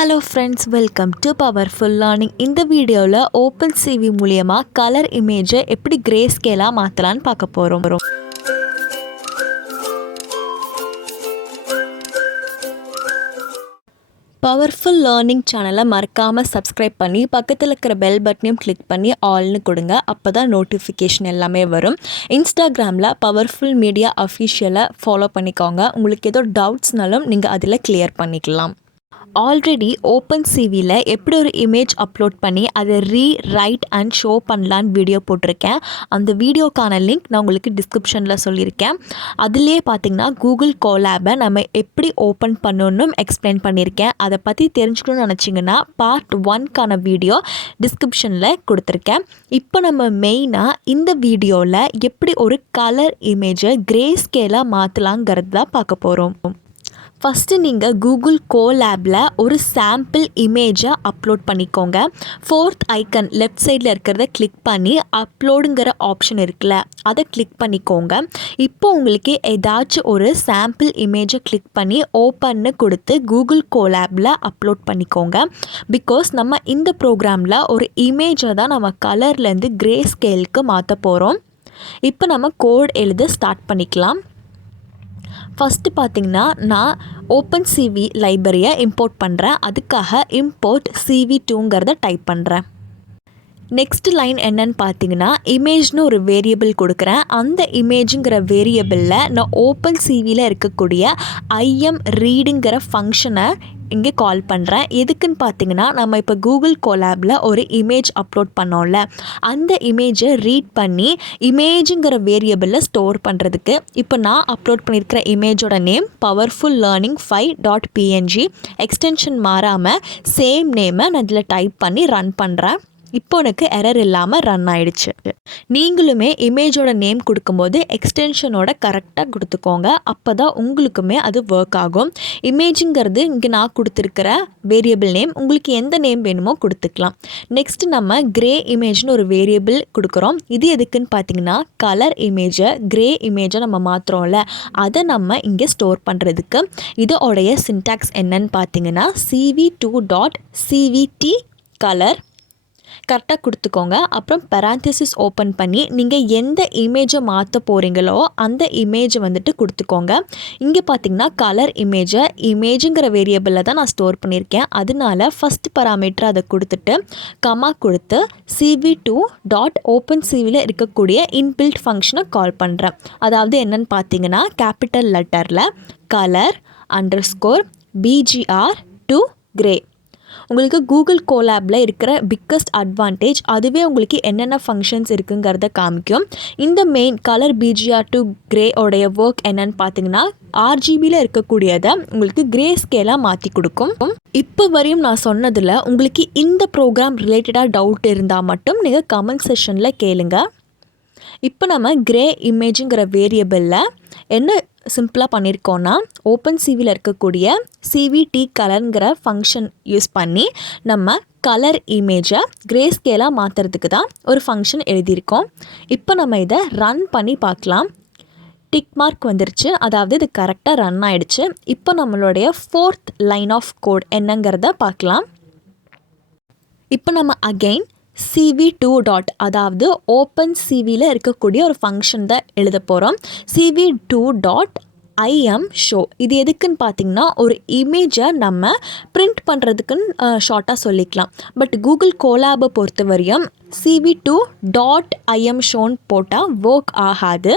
Hello friends, welcome to powerful learning. இந்த வீடியோவில் ஓப்பன்சிவி மூலியமாக கலர் இமேஜை எப்படி கிரே ஸ்கேலாக மாற்றலான்னு பார்க்க போகிறோம். பவர்ஃபுல் லேர்னிங் சேனலை மறக்காமல் சப்ஸ்கிரைப் பண்ணி பக்கத்தில் இருக்கிற பெல் பட்டனையும் கிளிக் பண்ணி ஆல்னு கொடுங்க. அப்போ தான் நோட்டிஃபிகேஷன் எல்லாமே வரும். இன்ஸ்டாகிராமில் பவர்ஃபுல் மீடியா அஃபிஷியலை ஃபாலோ பண்ணிக்கோங்க. உங்களுக்கு ஏதோ டவுட்ஸ்னாலும் நீங்கள் அதில் கிளியர் பண்ணிக்கலாம். ஆல்ரெடி ஓப்பன்சிவியில் எப்படி ஒரு இமேஜ் அப்லோட் பண்ணி அதை ரைட் அண்ட் ஷோ பண்ணலான்னு வீடியோ போட்டிருக்கேன். அந்த வீடியோக்கான லிங்க் நான் உங்களுக்கு டிஸ்கிரிப்ஷனில் சொல்லியிருக்கேன். அதுலேயே பார்த்திங்கன்னா கூகுள் கோலாபை நம்ம எப்படி ஓப்பன் பண்ணணும்னு எக்ஸ்பிளைன் பண்ணியிருக்கேன். அதை பற்றி தெரிஞ்சுக்கணும்னு நினச்சிங்கன்னா பார்ட் 1க்கான வீடியோ டிஸ்கிரிப்ஷனில் கொடுத்துருக்கேன். இப்போ நம்ம மெயினாக இந்த வீடியோவில் எப்படி ஒரு கலர் இமேஜை கிரே ஸ்கேலாக மாற்றலாங்கிறது தான் பார்க்க போகிறோம். ஃபஸ்ட்டு நீங்கள் கூகுள் கோலாபில் ஒரு சாம்பிள் இமேஜை அப்லோட் பண்ணிக்கோங்க. 4th ஐக்கன் லெஃப்ட் சைடில் இருக்கிறத கிளிக் பண்ணி அப்லோடுங்கிற ஆப்ஷன் இருக்குல்ல, அதை கிளிக் பண்ணிக்கோங்க. இப்போ உங்களுக்கு ஏதாச்சும் ஒரு சாம்பிள் இமேஜை கிளிக் பண்ணி ஓப்பன்னு கொடுத்து கூகுள் கோலாபில் அப்லோட் பண்ணிக்கோங்க. பிகாஸ் நம்ம இந்த ப்ரோக்ராமில் ஒரு இமேஜை தான் நம்ம கலர்லேருந்து கிரே ஸ்கேலுக்கு மாற்ற போகிறோம். இப்போ நம்ம கோட் எழுத ஸ்டார்ட் பண்ணிக்கலாம். ஃபஸ்ட்டு பார்த்திங்கன்னா நான் ஓப்பன்சிவி லைப்ரரியை இம்போர்ட் பண்ணுறேன். அதுக்காக இம்போர்ட் CV2ங்கிறத டைப் பண்ணுறேன். நெக்ஸ்ட் லைன் என்னன்னு பார்த்தீங்கன்னா இமேஜ்னு ஒரு வேரியபிள் கொடுக்குறேன். அந்த இமேஜுங்கிற வேரியபிளில் நான் ஓப்பன்சிவியில் இருக்கக்கூடிய ரீடுங்கிற ஃபங்க்ஷனை இங்கே கால் பண்ணுறேன். எதுக்குன்னு பார்த்தீங்கன்னா நம்ம இப்போ கூகுள் கோலாபில் ஒரு இமேஜ் அப்லோட் பண்ணோம்ல, அந்த இமேஜை ரீட் பண்ணி இமேஜுங்கிற வேரியபிளில் ஸ்டோர் பண்ணுறதுக்கு. இப்போ நான் அப்லோட் பண்ணியிருக்கிற இமேஜோட name powerful learning 5.png. Extension மாறாமல் சேம் நேமை நான் இதில் டைப் பண்ணி ரன் பண்ணுறேன். இப்போ எனக்கு எரர் இல்லாமல் ரன் ஆகிடுச்சு. நீங்களுமே இமேஜோட நேம் கொடுக்கும்போது எக்ஸ்டென்ஷனோட கரெக்டாக கொடுத்துக்கோங்க. அப்போ தான் உங்களுக்குமே அது ஒர்க் ஆகும். இமேஜுங்கிறது இங்கே நான் கொடுத்துருக்கிற வேரியபிள் நேம், உங்களுக்கு எந்த நேம் வேணுமோ கொடுத்துக்கலாம். நெக்ஸ்ட் நம்ம கிரே இமேஜ்னு ஒரு வேரியபிள் கொடுக்குறோம். இது எதுக்குன்னு பார்த்தீங்கன்னா கலர் இமேஜை கிரே இமேஜை நம்ம மாற்றுறோம்ல, அதை நம்ம இங்கே ஸ்டோர் பண்ணுறதுக்கு. இதோடைய சின்டாக்ஸ் என்னன்னு பார்த்தீங்கன்னா CV2.cvt கலர் கரெக்டாக கொடுத்துக்கோங்க. அப்புறம் பெராந்திசிஸ் ஓப்பன் பண்ணி நீங்கள் எந்த இமேஜை மாற்ற போகிறீங்களோ அந்த இமேஜை வந்துட்டு கொடுத்துக்கோங்க. இங்கே பார்த்தீங்கன்னா கலர் இமேஜுங்கிற வேரியபிளில் தான் நான் ஸ்டோர் பண்ணியிருக்கேன். அதனால ஃபஸ்ட் பராமீட்டர் அதை கொடுத்துட்டு கமா கொடுத்து CV2.OpenCVயில் இருக்கக்கூடிய இன்பில்ட் ஃபங்க்ஷனை கால் பண்ணுறேன். அதாவது என்னன்னு பார்த்தீங்கன்னா கேபிட்டல் லெட்டரில் கலர் _BGR to கிரே. உங்களுக்கு கூகுள் கோலாபில் இருக்கிற பிக்கஸ்ட் அட்வான்டேஜ் அதுவே உங்களுக்கு என்னென்ன ஃபங்க்ஷன்ஸ் இருக்குங்கிறத காமிக்கும். இந்த main colour BGR to grey உடைய ஒர்க் என்னன்னு பார்த்தீங்கன்னா RGBயில் இருக்கக்கூடியதை உங்களுக்கு கிரே ஸ்கேலாக மாற்றி கொடுக்கும். இப்போ வரையும் நான் சொன்னதில் உங்களுக்கு இந்த ப்ரோக்ராம் ரிலேட்டடாக டவுட் இருந்தால் மட்டும் நீங்கள் கமெண்ட் செஷனில் கேளுங்க. இப்போ நம்ம கிரே இமேஜுங்கிற வேரியபிளில் என்ன சிம்பிளாக பண்ணியிருக்கோன்னா ஓப்பன்சிவியில் இருக்கக்கூடிய CVT கலருங்கிற ஃபங்க்ஷன் யூஸ் பண்ணி நம்ம கலர் இமேஜை கிரே ஸ்கேலாக மாற்றுறதுக்கு தான் ஒரு ஃபங்க்ஷன் எழுதியிருக்கோம். இப்போ நம்ம இதை ரன் பண்ணி பார்க்கலாம். டிக் மார்க் வந்துருச்சு, அதாவது இது கரெக்டாக ரன் ஆகிடுச்சு. இப்போ நம்மளுடைய 4th லைன் ஆஃப் கோட் என்னங்கிறத பார்க்கலாம். இப்போ நம்ம அகெயின் CV2 அதாவது ஓப்பன்சிவியில் இருக்கக்கூடிய ஒரு ஃபங்க்ஷன் தான் எழுத போகிறோம். CV2.IMShow. இது எதுக்குன்னு பார்த்தீங்கன்னா ஒரு இமேஜை நம்ம பிரிண்ட் பண்ணுறதுக்குன்னு ஷார்ட்டாக சொல்லிக்கலாம். பட் கூகுள் கோலாபை பொறுத்த வரையும் CV2.IMShow போட்டால் ஒர்க் ஆகாது.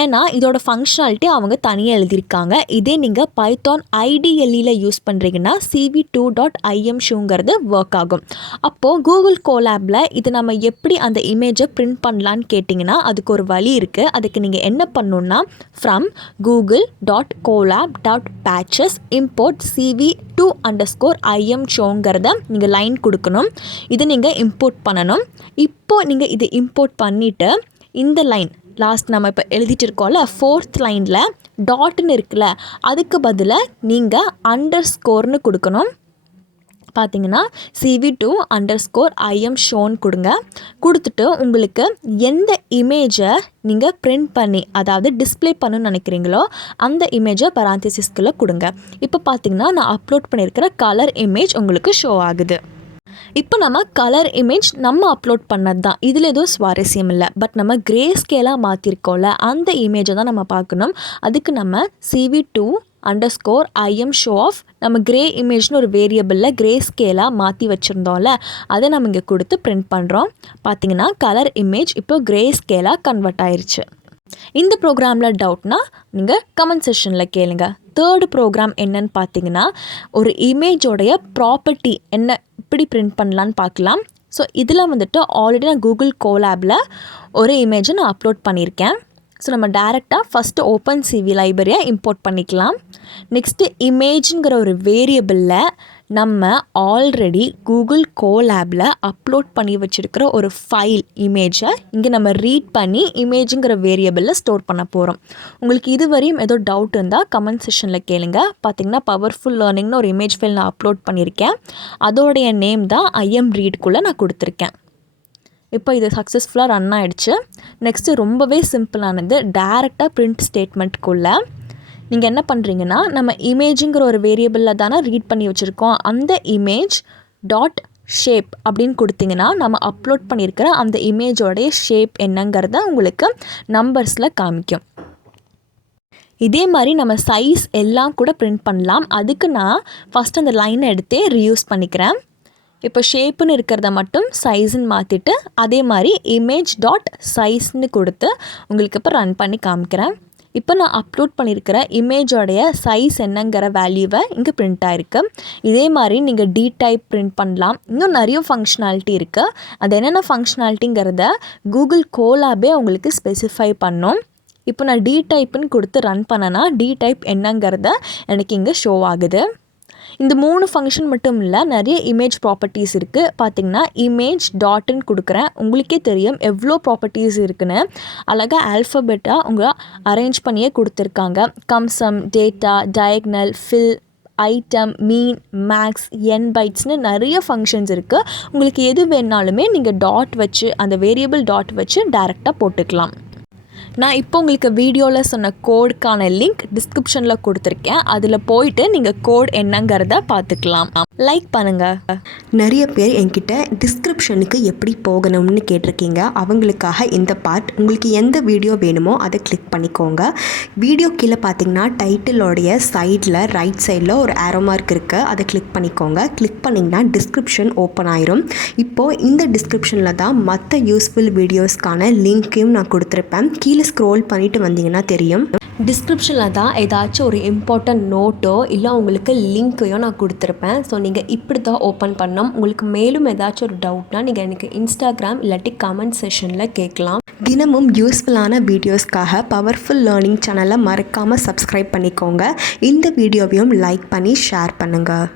ஏன்னா இதோட ஃபங்க்ஷனாலிட்டி அவங்க தனியாக எழுதியிருக்காங்க. இதே நீங்கள் பைத்தான் IDLEயில் யூஸ் பண்ணுறீங்கன்னா CV2.IMShowங்கிறது ஒர்க் ஆகும். அப்போது கூகுள் கோலாபில் இது நம்ம எப்படி அந்த இமேஜை பிரிண்ட் பண்ணலான்னு கேட்டிங்கன்னா அதுக்கு ஒரு வழி இருக்குது. அதுக்கு நீங்கள் என்ன பண்ணணுன்னா ஃப்ரம் google.colab.patches import CV2_IMShowங்கிறத நீங்கள் லைன் கொடுக்கணும். இதை நீங்கள் இம்போர்ட் பண்ணணும். இப்போ நீங்கள் இதை இம்போர்ட் பண்ணிவிட்டு இந்த லைன் லாஸ்ட் நம்ம இப்போ எழுதிட்டு இருக்கோம்ல 4th லைனில் டாட்னு இருக்குல்ல, அதுக்கு பதிலாக நீங்கள் _ன்னு கொடுக்கணும். பார்த்தீங்கன்னா CV2_IM_shown கொடுங்க. கொடுத்துட்டு உங்களுக்கு எந்த இமேஜை நீங்கள் பிரிண்ட் பண்ணி அதாவது டிஸ்பிளே பண்ணணும்னு நினைக்கிறீங்களோ அந்த இமேஜை பராந்தசிஸ்குள்ளே கொடுங்க. இப்போ பார்த்தீங்கன்னா நான் அப்லோட் பண்ணியிருக்கிற கலர் இமேஜ் உங்களுக்கு ஷோ ஆகுது. இப்போ நம்ம கலர் இமேஜ் நம்ம அப்லோட் பண்ணது தான், இதில் எதுவும் சுவாரஸ்யம் இல்லை. பட் நம்ம கிரே ஸ்கேலாக மாற்றிருக்கோம்ல அந்த இமேஜை தான் நம்ம பார்க்கணும். அதுக்கு நம்ம CV2_IM_show_off நம்ம கிரே இமேஜ்னு ஒரு வேரியபிளில் கிரே ஸ்கேலாக மாற்றி வச்சுருந்தோம்ல அதை நம்ம இங்கே கொடுத்து பிரிண்ட் பண்ணுறோம். பார்த்தீங்கன்னா கலர் இமேஜ் இப்போ கிரே ஸ்கேலாக கன்வெர்ட் ஆயிடுச்சு. இந்த ப்ரோக்ராமில் டவுட்னா நீங்கள் கமெண்ட் செஷனில் கேளுங்க. தேர்டு ப்ரோக்ராம் என்னன்னு பார்த்தீங்கன்னா ஒரு இமேஜோடைய ப்ராப்பர்ட்டி என்ன இப்படி பிரிண்ட் பண்ணலான்னு பார்க்கலாம். ஸோ இதில் வந்துட்டு ஆல்ரெடி நான் கூகுள் கோலாபில் ஒரு இமேஜை நான் அப்லோட் பண்ணியிருக்கேன். ஸோ நம்ம டேரெக்டாக ஃபஸ்ட்டு Opencv லைப்ரரியை இம்போர்ட் பண்ணிக்கலாம். நெக்ஸ்ட்டு இமேஜுங்கிற ஒரு வேரியபிளில் நம்ம ஆல்ரெடி கூகுள் கோலாபில் அப்லோட் பண்ணி வச்சுருக்கிற ஒரு ஃபைல் இமேஜை இங்கே நம்ம ரீட் பண்ணி இமேஜுங்கிற வேரியபிளில் ஸ்டோர் பண்ண போகிறோம். உங்களுக்கு இதுவரையும் ஏதோ டவுட் இருந்தால் கமெண்ட் செஷனில் கேளுங்க. பார்த்திங்கன்னா பவர்ஃபுல் லேர்னிங்னு ஒரு இமேஜ் ஃபைல் நான் அப்லோட் பண்ணியிருக்கேன். அதோடைய நேம் தான் IM_readக்குள்ளே நான் கொடுத்துருக்கேன். இப்போ இது சக்ஸஸ்ஃபுல்லாக ரன் ஆகிடுச்சு. நெக்ஸ்ட்டு ரொம்பவே சிம்பிளானது டேரெக்டாக பிரிண்ட் ஸ்டேட்மெண்ட்குள்ளே நீங்கள் என்ன பண்ணுறீங்கன்னா நம்ம இமேஜுங்கிற ஒரு வேரியபிளில் தானே ரீட் பண்ணி வச்சுருக்கோம். அந்த இமேஜ் டாட் ஷேப் அப்படின்னு கொடுத்தீங்கன்னா நம்ம அப்லோட் பண்ணியிருக்கிற அந்த இமேஜோடைய ஷேப் என்னங்கிறத உங்களுக்கு நம்பர்ஸில் காமிக்கும். இதே மாதிரி நம்ம சைஸ் எல்லாம் கூட பிரிண்ட் பண்ணலாம். அதுக்கு நான் ஃபஸ்ட் அந்த லைனை எடுத்தே ரீயூஸ் பண்ணிக்கிறேன். இப்போ ஷேப்புன்னு இருக்கிறத மட்டும் சைஸுன்னு மாற்றிட்டு அதே மாதிரி இமேஜ் டாட் சைஸ்ன்னு கொடுத்து உங்களுக்கு இப்போ ரன் பண்ணி காமிக்கிறேன். இப்போ நான் அப்லோட் பண்ணியிருக்கிற இமேஜோடைய சைஸ் என்னங்கிற வேல்யூவை இங்கே பிரிண்ட் ஆகிருக்கு. இதே மாதிரி நீங்கள் டைப் பிரிண்ட் பண்ணலாம். இன்னும் நிறைய ஃபங்க்ஷனாலிட்டி இருக்குது. அது என்னென்ன ஃபங்க்ஷனாலிட்டிங்கிறத கூகுள் கோலாபே உங்களுக்கு ஸ்பெசிஃபை பண்ணோம். இப்போ நான் டைப்புன்னு கொடுத்து ரன் பண்ணேன்னா டைப் என்னங்கிறத எனக்கு இங்கே ஷோ ஆகுது. இந்த 3 ஃபங்க்ஷன் மட்டும் இல்லை, நிறைய இமேஜ் ப்ராப்பர்ட்டிஸ் இருக்குது. பார்த்திங்கன்னா இமேஜ் டாட்டுன்னு கொடுக்குறேன். உங்களுக்கே தெரியும் எவ்வளோ ப்ராப்பர்ட்டிஸ் இருக்குன்னு. அழகாக ஆல்ஃபபெட்டாக உங்களை அரேஞ்ச் பண்ணியே கொடுத்துருக்காங்க. கம்சம், டேட்டா, டயக்னல், ஃபில், ஐட்டம், மீன், மேக்ஸ், என் பைட்ஸ்னு நிறைய ஃபங்க்ஷன்ஸ் இருக்குது. உங்களுக்கு எது வேணாலுமே நீங்கள் டாட் வச்சு அந்த வேரியபிள் டாட் வச்சு டைரெக்டாக போட்டுக்கலாம். நான் இப்போ உங்களுக்கு வீடியோவில் சொன்ன கோடுக்கான லிங்க் டிஸ்கிரிப்ஷனில் கொடுத்துருக்கேன். அதில் போயிட்டு நீங்கள் கோட் என்னங்கிறத பார்த்துக்கலாம். லைக் பண்ணுங்கள். நிறைய பேர் என்கிட்ட டிஸ்கிரிப்ஷனுக்கு எப்படி போகணும்னு கேட்டிருக்கீங்க. அவங்களுக்காக இந்த பார்ட். உங்களுக்கு எந்த வீடியோ வேணுமோ அதை கிளிக் பண்ணிக்கோங்க. வீடியோ கீழே பார்த்தீங்கன்னா டைட்டிலோடைய சைடில் ரைட் சைடில் ஒரு ஆரோ மார்க் இருக்குது. அதை கிளிக் பண்ணிக்கோங்க. கிளிக் பண்ணிங்கன்னா டிஸ்கிரிப்ஷன் ஓப்பன் ஆயிரும். இப்போது இந்த டிஸ்கிரிப்ஷனில் தான் மற்ற யூஸ்ஃபுல் வீடியோஸ்க்கான லிங்க்கையும் நான் கொடுத்துருப்பேன். கீழே ஸ்க்ரோல் பண்ணிட்டு வந்தீங்கன்னா தெரியும். டிஸ்கிரிப்ஷனில் தான் ஏதாச்சும் ஒரு இம்பார்ட்டன்ட் நோட்டோ இல்லை உங்களுக்கு லிங்க்கையோ நான் கொடுத்துருப்பேன். ஸோ நீங்கள் இப்படி தான் ஓப்பன் பண்ணோம். உங்களுக்கு மேலும் ஏதாச்சும் ஒரு டவுட்னா நீங்கள் எனக்கு இன்ஸ்டாகிராம் இல்லாட்டி கமெண்ட் செஷனில் கேட்கலாம். தினமும் யூஸ்ஃபுல்லான வீடியோஸ்க்காக பவர்ஃபுல் லேர்னிங் சேனலை மறக்காமல் சப்ஸ்கிரைப் பண்ணிக்கோங்க. இந்த வீடியோவையும் லைக் பண்ணி ஷேர் பண்ணுங்கள்.